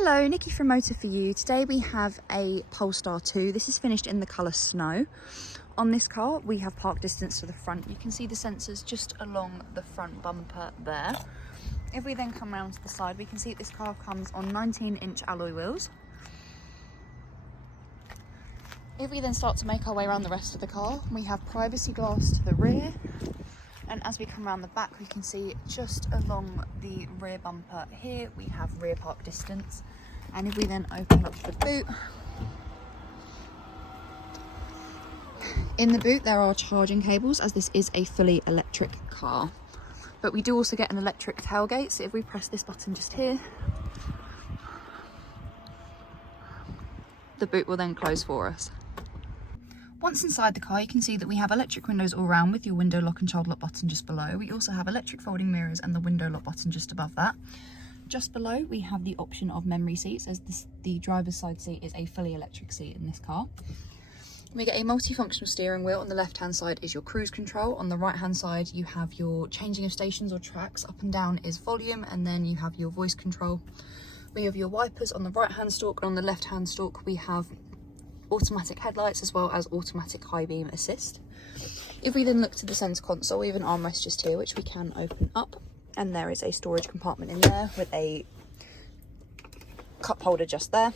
Hello, Nikki from Motor For You. Today we have a Polestar 2. This is finished in the colour snow. On this car we have park distance to the front. You can see the sensors just along the front bumper there. If we then come around to the side, we can see that this car comes on 19-inch alloy wheels. If we then start to make our way around the rest of the car, we have privacy glass to the rear. And as we come around the back, we can see just along the rear bumper here, we have rear park distance. And if we then open up the boot, in the boot there are charging cables, as this is a fully electric car. But we do also get an electric tailgate, so if we press this button just here, the boot will then close for us. Once inside the car, you can see that we have electric windows all around with your window lock and child lock button just below. We also have electric folding mirrors and the window lock button just above that. Just below, we have the option of memory seats, as the driver's side seat is a fully electric seat in this car. We get a multifunctional steering wheel. On the left hand side is your cruise control. On the right hand side you have your changing of stations or tracks. Up and down is volume, and then you have your voice control. We have your wipers on the right hand stalk, and on the left hand stalk we have automatic headlights as well as automatic high beam assist. If we then look to the centre console, we have an armrest just here which we can open up, and there is a storage compartment in there with a cup holder just there.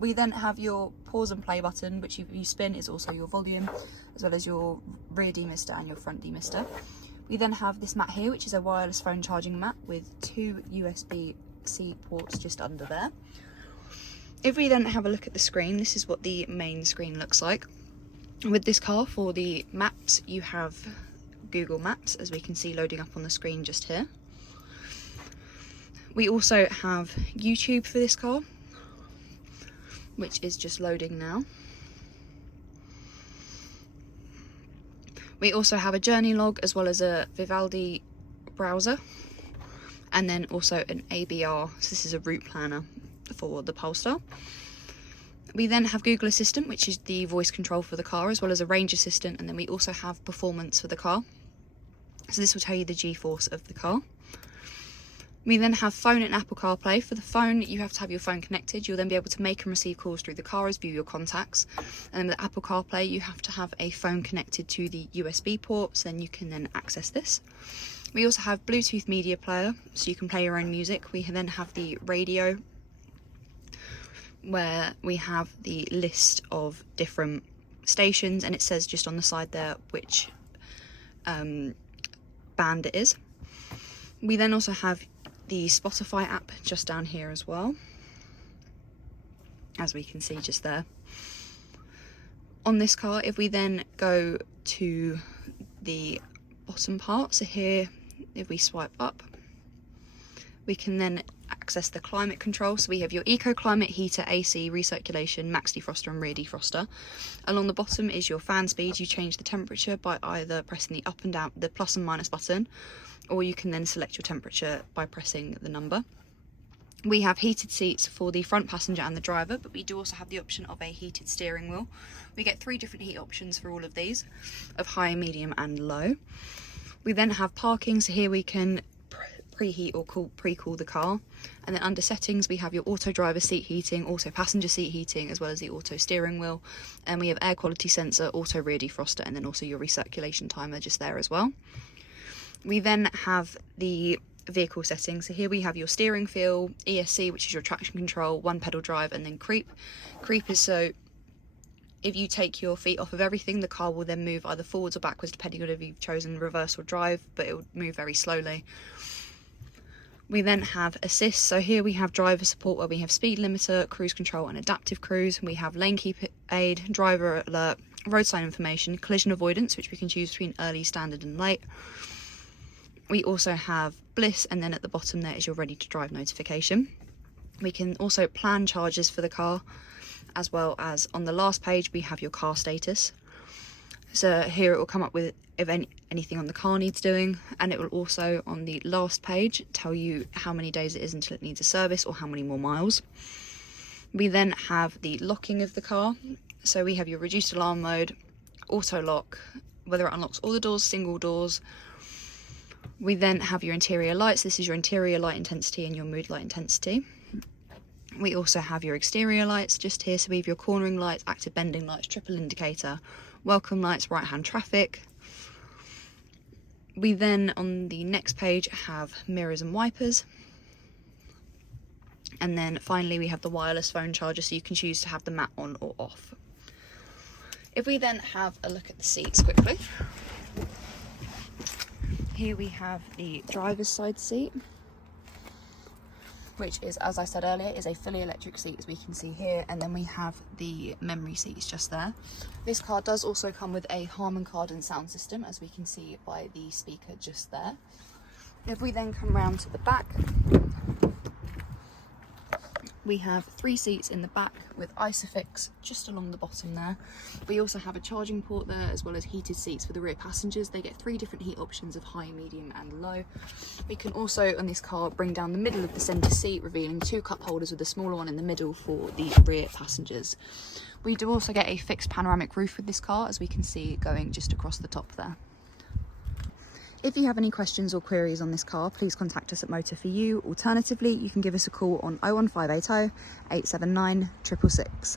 We then have your pause and play button, which if you spin is also your volume, as well as your rear demister and your front demister. We then have this mat here, which is a wireless phone charging mat with two USB-C ports just under there. If we then have a look at the screen, this is what the main screen looks like. With this car, for the maps, you have Google Maps, as we can see loading up on the screen just here. We also have YouTube for this car, which is just loading now. We also have a journey log as well as a Vivaldi browser, and then also an ABR, so this is a route planner for the Polestar. We then have Google Assistant, which is the voice control for the car, as well as a range assistant, and then we also have performance for the car. So this will tell you the G-force of the car. We then have phone and Apple CarPlay. For the phone, you have to have your phone connected. You'll then be able to make and receive calls through the car as view your contacts. And then with Apple CarPlay, you have to have a phone connected to the USB port, so then you can then access this. We also have Bluetooth media player, so you can play your own music. We then have the radio, where we have the list of different stations, and it says just on the side there which band it is. We then also have the Spotify app just down here as well, as we can see just there. On this car, if we then go to the bottom part, so here if we swipe up, we can then access the climate control. So we have your eco climate, heater, AC, recirculation, max defroster and rear defroster. Along the bottom is your fan speed. You change the temperature by either pressing the up and down, the plus and minus button, or you can then select your temperature by pressing the number. We have heated seats for the front passenger and the driver, but we do also have the option of a heated steering wheel. We get 3 different heat options for all of these, of high, medium and low. We then have parking, so here we can preheat or pre-cool the car. And then under settings, we have your auto driver seat heating, auto passenger seat heating, as well as the auto steering wheel. And we have air quality sensor, auto rear defroster, and then also your recirculation timer just there as well. We then have the vehicle settings. So here we have your steering feel, ESC, which is your traction control, one pedal drive, and then creep. Creep is so if you take your feet off of everything, the car will then move either forwards or backwards depending on if you've chosen reverse or drive, but it will move very slowly. We then have assist, so here we have driver support, where we have speed limiter, cruise control and adaptive cruise. We have lane keep aid, driver alert, road sign information, collision avoidance, which we can choose between early, standard and late. We also have bliss, and then at the bottom there is your ready to drive notification. We can also plan charges for the car, as well as on the last page we have your car status. So here it will come up with if anything on the car needs doing, and it will also on the last page tell you how many days it is until it needs a service or how many more miles. We then have the locking of the car, so we have your reduced alarm mode, auto lock, whether it unlocks all the doors, single doors, We then have your interior lights. This is your interior light intensity and your mood light intensity. We also have your exterior lights just here. So we have your cornering lights, active bending lights, triple indicator, welcome lights, right hand traffic. We then on the next page have mirrors and wipers. And then finally we have the wireless phone charger, so you can choose to have the mat on or off. If we then have a look at the seats quickly. Here we have the driver's side seat, which is, as I said earlier, is a fully electric seat, as we can see here, and then we have the memory seats just there. This car does also come with a Harman Kardon sound system, as we can see by the speaker just there. If we then come round to the back, we have 3 seats in the back with Isofix just along the bottom there. We also have a charging port there, as well as heated seats for the rear passengers. They get 3 different heat options of high, medium and low. We can also, on this car, bring down the middle of the centre seat, revealing 2 cup holders with a smaller one in the middle for the rear passengers. We do also get a fixed panoramic roof with this car, as we can see going just across the top there. If you have any questions or queries on this car, please contact us at Motor4U. Alternatively, you can give us a call on 01580 879 666.